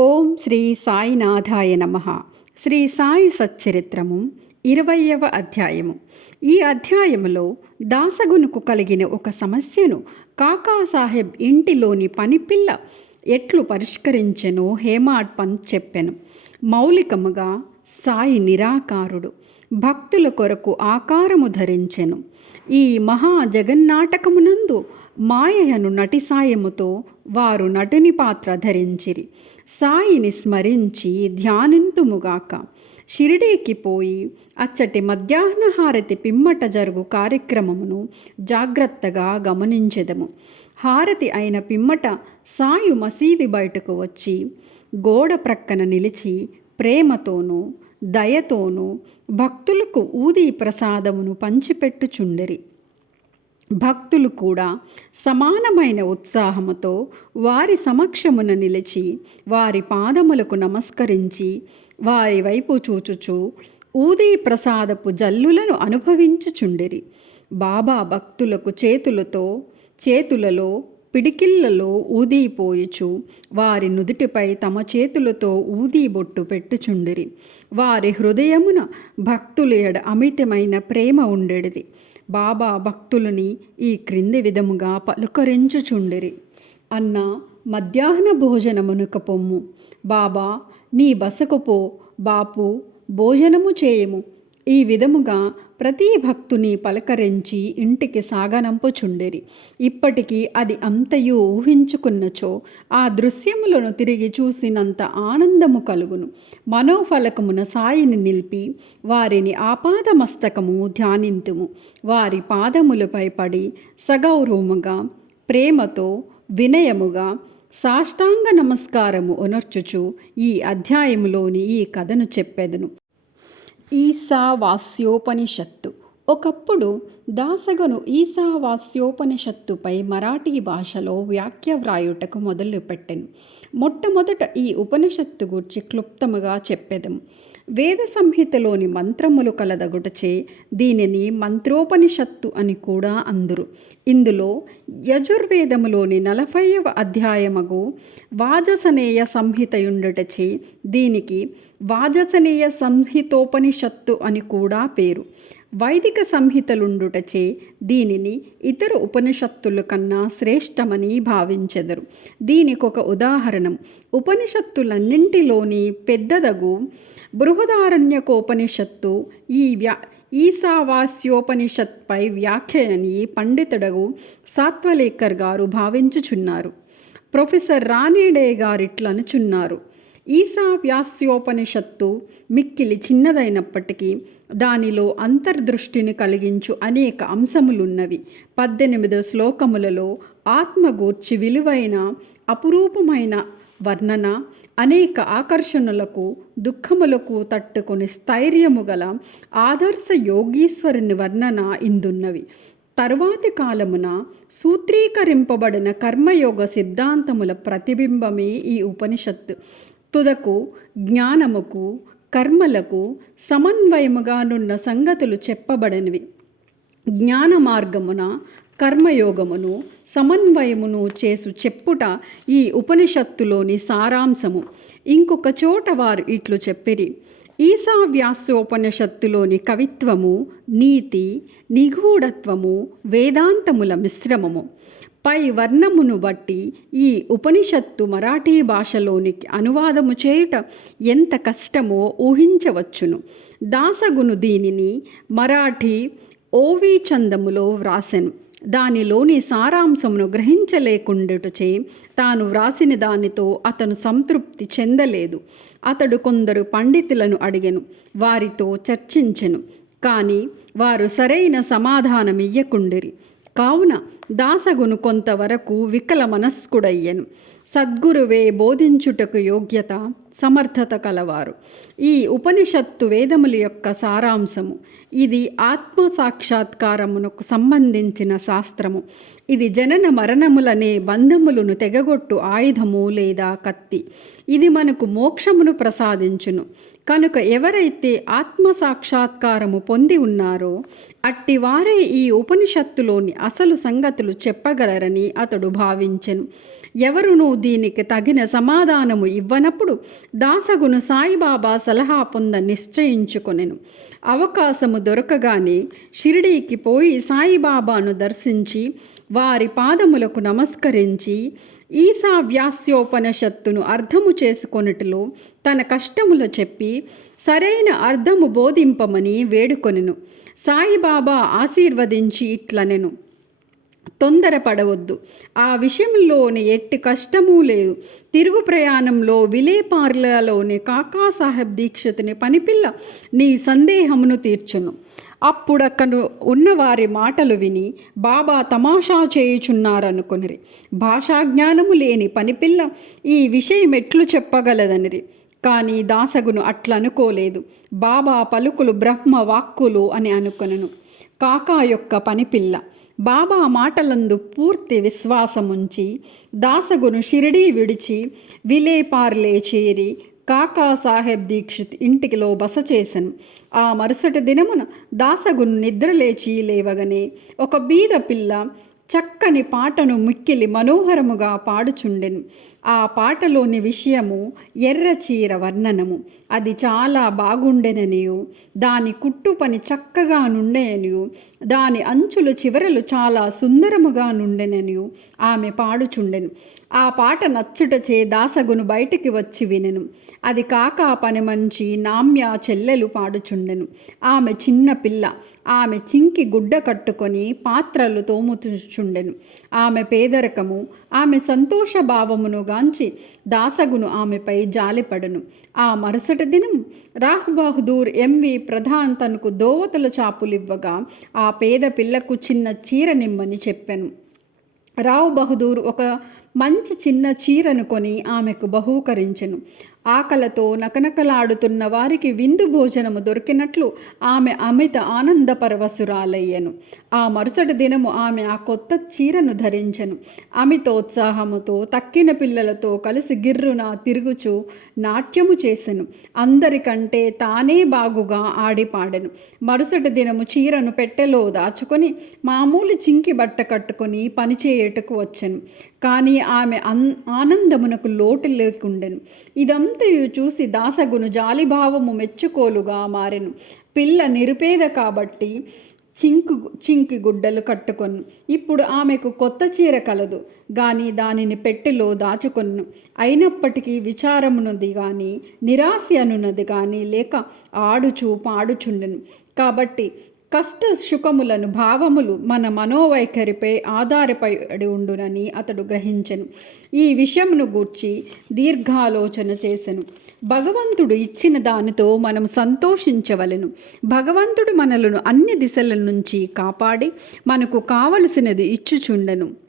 ఓం శ్రీ సాయినాథాయ నమ. శ్రీ సాయి సచ్చరిత్రము ఇరవయవ అధ్యాయము. ఈ అధ్యాయములో దాసగునుకు కలిగిన ఒక సమస్యను కాకాసాహెబ్ ఇంటిలోని పనిపిల్ల ఎట్లు పరిష్కరించెనో హేమాడ్ పంత్ చెప్పెను. మౌలికముగా సాయి నిరాకారుడు భక్తుల కొరకు ఆకారము ధరించెను. ఈ మహా జగన్నాటకమునందు మాయను నటి సాయముతో వారు నటుని పాత్ర ధరించిరి. సాయిని స్మరించి ధ్యానింతుముగాక. షిరిడీకి పోయి అచ్చటి మధ్యాహ్న హారతి పిమ్మట జరుగు కార్యక్రమమును జాగ్రత్తగా గమనించెదము. హారతి అయిన పిమ్మట సాయు మసీది బయటకు వచ్చి గోడ ప్రక్కన నిలిచి ప్రేమతోనూ దయతోనూ భక్తులకు ఊది ప్రసాదమును పంచిపెట్టుచుండిరి. భక్తులు కూడా సమానమైన ఉత్సాహముతో వారి సమక్షమున నిలిచి వారి పాదములకు నమస్కరించి వారి వైపు చూచుచు ఊదీ ప్రసాదపు జల్లులను అనుభవించుచుండిరి. బాబా భక్తులకు చేతులతో చేతులలో పిడికిళ్ళలో ఊదిపోయుచు. వారి నుదుటిపై తమ చేతులతో ఊదిబొట్టు పెట్టుచుండిరి. వారి హృదయమున భక్తుల ఎడ అమితమైన ప్రేమ ఉండేది బాబా భక్తులని ఈ క్రింది విధముగా పలుకరించుచుండిరి. అన్న మధ్యాహ్న భోజనమునుక పొమ్ము. బాబా నీ బసకు పో. బాపు భోజనము చేయము. ఈ విధముగా ప్రతి భక్తుని పలకరించి ఇంటికి సాగనంపుచుండిరి. ఇప్పటికీ అది అంతయు ఊహించుకున్నచో ఆ దృశ్యములను తిరిగి చూసినంత ఆనందము కలుగును. మనోఫలకమున సాయిని నిలిపి వారిని ఆపాదమస్తకము ధ్యానింతుము. వారి పాదములపై పడి సగౌరవముగా ప్రేమతో వినయముగా సాష్టాంగ నమస్కారము ఒనర్చుచు ఈ అధ్యాయములోని ఈ కథను చెప్పెదను. ಈಸಾವಾಸ್ಯೋಪನಿಷತ್ತು ఒకప్పుడు దాసగను ఈశావాస్యోపనిషత్తుపై మరాఠీ భాషలో వ్యాఖ్య వ్రాయుటకు మొదలుపెట్టెను మొట్టమొదట ఈ ఉపనిషత్తు గురించి క్లుప్తముగా చెప్పెదం. వేద సంహితలోని మంత్రములు కలదగుటచే దీనిని మంత్రోపనిషత్తు అని కూడా అందురు. ఇందులో యజుర్వేదములోని నలభైవ అధ్యాయమగు వాజసనేయ సంహితయుండుటచే దీనికి వాజసనేయ సంహితోపనిషత్తు అని కూడా పేరు. వైదిక సంహితలుండుటచే దీనిని ఇతర ఉపనిషత్తుల కన్నా శ్రేష్టమని భావించెదరు. దీనికొక ఉదాహరణం. ఉపనిషత్తులన్నింటిలోని పెద్దదగు బృహదారణ్యకోపనిషత్తు ఈ వ్యా ఈశావాస్యోపనిషత్పై వ్యాఖ్యని పండితుడగు సాత్వలేకర్ గారు భావించుచున్నారు. ప్రొఫెసర్ రానేడే గారిట్లనుచున్నారు. ఈశా వ్యాస్యోపనిషత్తు మిక్కిలి చిన్నదైనప్పటికీ దానిలో అంతర్దృష్టిని కలిగించు అనేక అంశములున్నవి. పద్దెనిమిదో శ్లోకములలో ఆత్మగూర్చి విలువైన అపురూపమైన వర్ణన అనేక ఆకర్షణలకు దుఃఖములకు తట్టుకుని స్థైర్యము గల ఆదర్శ యోగీశ్వరుని వర్ణన ఇందున్నవి. తరువాతి కాలమున సూత్రీకరింపబడిన కర్మయోగ సిద్ధాంతముల ప్రతిబింబమే ఈ ఉపనిషత్తు. తుదకు జ్ఞానముకు కర్మలకు సమన్వయముగానున్న సంగతులు చెప్పబడినవి. జ్ఞాన మార్గమున కర్మయోగమును సమన్వయమును చేసు చెప్పుట ఈ ఉపనిషత్తులోని సారాంశము. ఇంకొక చోట వారు ఇట్లు చెప్పిరి. ఈశావ్యాసోపనిషత్తులోని కవిత్వము నీతి నిగూఢత్వము వేదాంతముల మిశ్రమము. పై వర్ణమును బట్టి ఈ ఉపనిషత్తు మరాఠీ భాషలోనికి అనువాదము చేయుట ఎంత కష్టమో ఊహించవచ్చును. దాసగును దీనిని మరాఠీ ఓవి చందములో వ్రాసెను. దానిలోని సారాంశమును గ్రహించలేకుండుటచే తాను వ్రాసిన దానితో అతను సంతృప్తి చెందలేదు. అతడు కొందరు పండితులను అడిగెను. వారితో చర్చించెను. కానీ వారు సరైన సమాధానమియ్యకుండిరి. కావున దాసగును కొంతవరకు వికల మనస్కుడయ్యను. సద్గురువే బోధించుటకు యోగ్యత. సమర్థత కలవారు. ఈ ఉపనిషత్తు వేదముల యొక్క సారాంశము. ఇది ఆత్మ సాక్షాత్కారమునకు సంబంధించిన శాస్త్రము. ఇది జనన మరణములనే బంధములను తెగగొట్టు ఆయుధము లేదా కత్తి. ఇది మనకు మోక్షమును ప్రసాదించును. కనుక ఎవరైతే ఆత్మ సాక్షాత్కారము పొంది ఉన్నారో అట్టివారే ఈ ఉపనిషత్తులోని అసలు సంగతులు చెప్పగలరని అతడు భావించెను. ఎవరునూ దీనికి తగిన సమాధానము ఇవ్వనప్పుడు దాసగును సాయిబాబా సలహా పొంద నిశ్చయించుకొనెను. అవకాశము దొరకగానే షిరిడీకి పోయి సాయిబాబాను దర్శించి వారి పాదములకు నమస్కరించి ఈశా వ్యాస్యోపనిషత్తును అర్థము చేసుకొనుటలో తన కష్టముల చెప్పి సరైన అర్థము బోధింపమని వేడుకొనెను. సాయిబాబా ఆశీర్వదించి ఇట్లనెను. తొందరపడవద్దు. ఆ విషయంలోని ఎట్టి కష్టమూ లేదు. తిరుగు ప్రయాణంలో విలేపార్లలోని కాకాసాహెబ్ దీక్షితుని పనిపిల్ల నీ సందేహమును తీర్చును. అప్పుడక్కడ ఉన్నవారి మాటలు విని బాబా తమాషా చేయుచున్నారనుకొనిరి. భాషా జ్ఞానము లేని పనిపిల్ల ఈ విషయం ఎట్లు చెప్పగలదనిరి. కానీ దాసగును అట్లనుకోలేదు. బాబా పలుకులు బ్రహ్మ వాక్కులు అని అనుకొనను. కాకా యొక్క పనిపిల్ల బాబా మాటలందు పూర్తి విశ్వాసముంచి దాసగును షిరిడీ విడిచి విలేపార్లే చేరి కాకా సాహెబ్ దీక్షిత్ ఇంటికిలో బస చేశాను ఆ మరుసటి దినమున దాసగును నిద్రలేచి లేవగనే ఒక బీద పిల్ల చక్కని పాటను మిక్కిలి మనోహరముగా పాడుచుండెను. ఆ పాటలోని విషయము ఎర్ర చీర వర్ణనము. అది చాలా బాగుండెననియు. దాని కుట్టు పని చక్కగా నుండెననియు. దాని అంచులు చివరలు చాలా సుందరముగా నుండెననియు. ఆమె పాడుచుండెను. ఆ పాట నచ్చుటచే దాసగును బయటికి వచ్చి వినెను. అది కాక పని మంచి నామ్య చెల్లెలు పాడుచుండెను. ఆమె చిన్న పిల్ల. ఆమె చింకి గుడ్డ కట్టుకొని పాత్రలు తోముతు తోముచుండెను ఆమె పేదరికము ఆమె సంతోష భావమును గాంచి దాసగును ఆమెపై జాలిపడను. ఆ మరుసటి దినం రాహ్ బహదూర్ ఎంవి ప్రధాన్ తనకు దోవతల చాపులివ్వగా ఆ పేద పిల్లకు చిన్న చీర నిమ్మని చెప్పాను. రావు బహదూర్ ఒక మంచి చిన్న చీరను కొని ఆమెకు బహూకరించెను. ఆకలతో నకనకలాడుతున్న వారికి విందు భోజనము దొరికినట్లు ఆమె అమిత ఆనంద పరవశురాలయ్యను ఆ మరుసటి దినము ఆమె ఆ కొత్త చీరను ధరించెను. అమితోత్సాహముతో తక్కిన పిల్లలతో కలిసి గిర్రున తిరుగుచు నాట్యము చేసెను. అందరికంటే తానే బాగుగా ఆడిపాడెను. మరుసటి దినము చీరను పెట్టెలో దాచుకొని మామూలు చింకి బట్ట కట్టుకొని పనిచేయటకు వచ్చెను. కానీ ఆమె అన్ ఆనందమునకు లోటు లేకుండెను. ఇదంతయు చూసి దాసగును జాలిభావము మెచ్చుకోలుగా మారెను. పిల్ల నిరుపేద కాబట్టి చింకు చింకి గుడ్డలు కట్టుకొను. ఇప్పుడు ఆమెకు కొత్త చీర కలదు. గాని దానిని పెట్టెలో దాచుకొను. అయినప్పటికీ విచారమునది కానీ నిరాశ అనున్నది కానీ లేక ఆడుచూ పాడుచుండెను. కాబట్టి కష్ట సుఖములను భావములు మన మనోవైఖరిపై ఆధారపడి ఉండునని అతడు గ్రహించెను. ఈ విషయమును గూర్చి దీర్ఘాలోచన చేసెను. భగవంతుడు ఇచ్చిన దానితో మనం సంతోషించవలెను. భగవంతుడు మనలను అన్ని దిశల నుంచి కాపాడి మనకు కావలసినది ఇచ్చుచుండెను.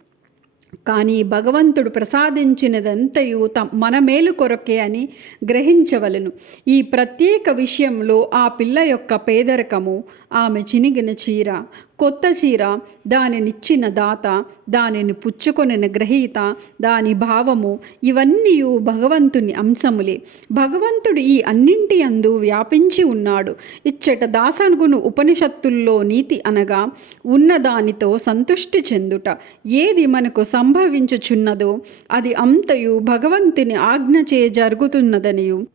కానీ భగవంతుడు ప్రసాదించినదంతయు త మన మేలు కొరకే అని గ్రహించవలను. ఈ ప్రత్యేక విషయంలో ఆ పిల్ల యొక్క పేదరికము ఆమె చినిగిన చీర కొత్త చీర దానినిచ్చిన దాత దానిని పుచ్చుకొనిన గ్రహీత దాని భావము ఇవన్నీ భగవంతుని అంశములే. భగవంతుడు ఈ అన్నింటి అందు వ్యాపించి ఉన్నాడు. ఇచ్చట దాసనుగును ఉపనిషత్తుల్లో నీతి అనగా ఉన్నదానితో సంతుష్టి చెందుట. ఏది మనకు సంభవించుచున్నదో అది అంతయు భగవంతుని ఆజ్ఞచే జరుగుతున్నదనియు.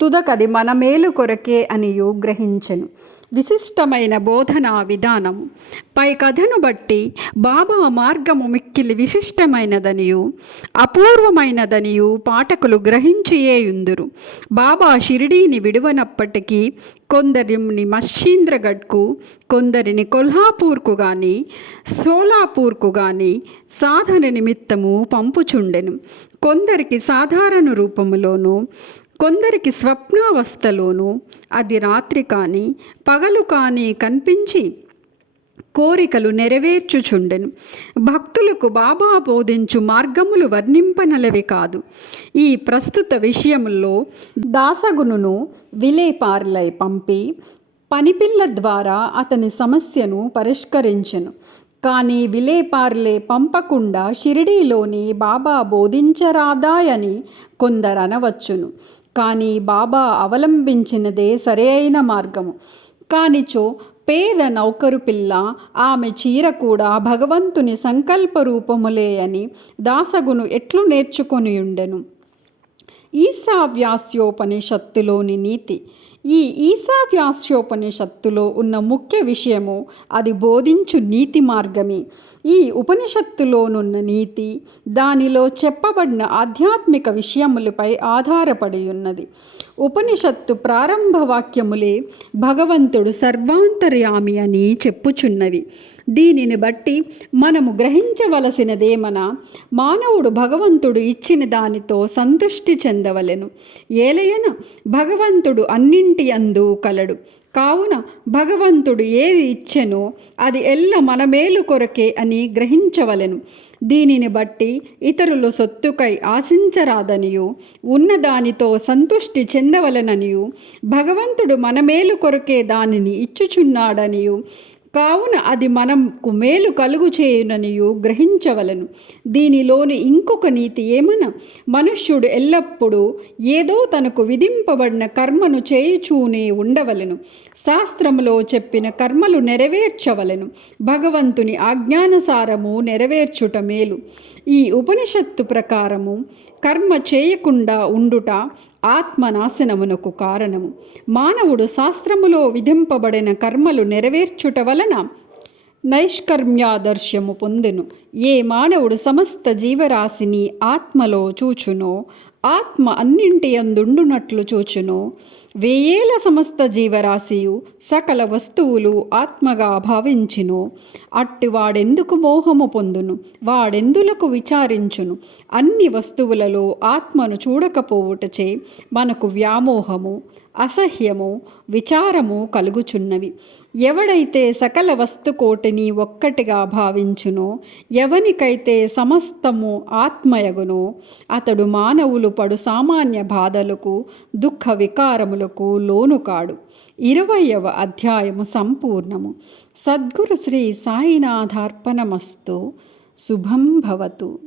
తుదకది మన మేలు కొరకే అనియు గ్రహించను. విశిష్టమైన బోధనా విధానము పై కథను బట్టి బాబా మార్గము మిక్కిలి విశిష్టమైనదనియు అపూర్వమైనదనియు పాఠకులు గ్రహించియేయుందురు. బాబా షిరిడీని విడువనప్పటికీ కొందరిని మశ్చీంద్రగఢ్కు కొందరిని కొల్హాపూర్కు కానీ సోలాపూర్కు కానీ సాధన నిమిత్తము పంపుచుండెను. కొందరికి సాధారణ రూపములోనూ కొందరికి స్వప్నావస్థలోనూ అది రాత్రి కానీ పగలు కానీ కనిపించి కోరికలు నెరవేర్చుచుండెను. భక్తులకు బాబా బోధించు మార్గములు వర్ణింపనలవి కాదు. ఈ ప్రస్తుత విషయముల్లో దాసగునును విలేపార్లై పంపి పనిపిల్ల ద్వారా అతని సమస్యను పరిష్కరించెను. కానీ విలేపార్లే పంపకుండా షిరిడీలోని బాబా బోధించరాదాయని కొందరనవచ్చును. కానీ బాబా అవలంబించినదే సరైన మార్గము. కానిచో పేద నౌకరు పిల్ల ఆమె చీర కూడా భగవంతుని సంకల్ప రూపములే అని దాసగును ఎట్లు నేర్చుకొని ఉండెను ఈశావ్యాస్యోపనిషత్తులోని నీతి. ఈ ఈశావ్యాస్యోపనిషత్తులో ఉన్న ముఖ్య విషయము అది బోధించు నీతి మార్గమే. ఈ ఉపనిషత్తులోనున్న నీతి దానిలో చెప్పబడిన ఆధ్యాత్మిక విషయములపై ఆధారపడి ఉన్నది. ఉపనిషత్తు ప్రారంభ వాక్యములే భగవంతుడు సర్వాంతర్యామి అని చెప్పుచున్నవి. దీనిని బట్టి మనము గ్రహించవలసినదేమన మానవుడు భగవంతుడు ఇచ్చిన దానితో సంతుష్టి చెందవలెను. ఏలయన భగవంతుడు అన్నింటి అందు కలడు. కావున భగవంతుడు ఏది ఇచ్చెనో అది ఎల్ల మన మేలు కొరకే అని గ్రహించవలెను. దీనిని బట్టి ఇతరులు సొత్తుకై ఆశించరాదనియు ఉన్నదానితో సంతుష్టి చెందవలననియు భగవంతుడు మన మేలు కొరకే దానిని ఇచ్చుచున్నాడనియు కావున అది మనకు మేలు కలుగు చేయుననియు గ్రహించవలను. దీనిలోని ఇంకొక నీతి ఏమన? మనుష్యుడు ఎల్లప్పుడూ ఏదో తనకు విధింపబడిన కర్మను చేయుచూనే ఉండవలను. శాస్త్రములో చెప్పిన కర్మలు నెరవేర్చవలను. భగవంతుని ఆజ్ఞానుసారము నెరవేర్చుట మేలు. ఈ ఉపనిషత్తు ప్రకారము కర్మ చేయకుండా ఉండుట ఆత్మనాశనమునకు కారణము. మానవుడు శాస్త్రములో విధింపబడిన కర్మలు నెరవేర్చుట వలన నైష్కర్మ్యాదర్శ్యము పొందెను. ఏ మానవుడు సమస్త జీవరాశిని ఆత్మలో చూచునో ఆత్మ అన్నింటి అందుండునట్లు చూచును వేయేల సమస్త జీవరాశియు సకల వస్తువులు ఆత్మగా భావించును అట్టి వాడెందుకు మోహము పొందును? వాడెందులకు విచారించును? అన్ని వస్తువులలో ఆత్మను చూడకపోవుటచే మనకు వ్యామోహము. అసహ్యము విచారము కలుగుచున్నవి. ఎవడైతే సకల వస్తుకోటిని ఒక్కటిగా భావించునో ఎవనికైతే సమస్తము ఆత్మయగునో అతడు మానవులు పడు సామాన్య బాధలకు దుఃఖ వికారములకు లోను కాడు. ఇరవయవ అధ్యాయము సంపూర్ణము. సద్గురు శ్రీ సాయినాథార్పణమస్తు. శుభం భవతు.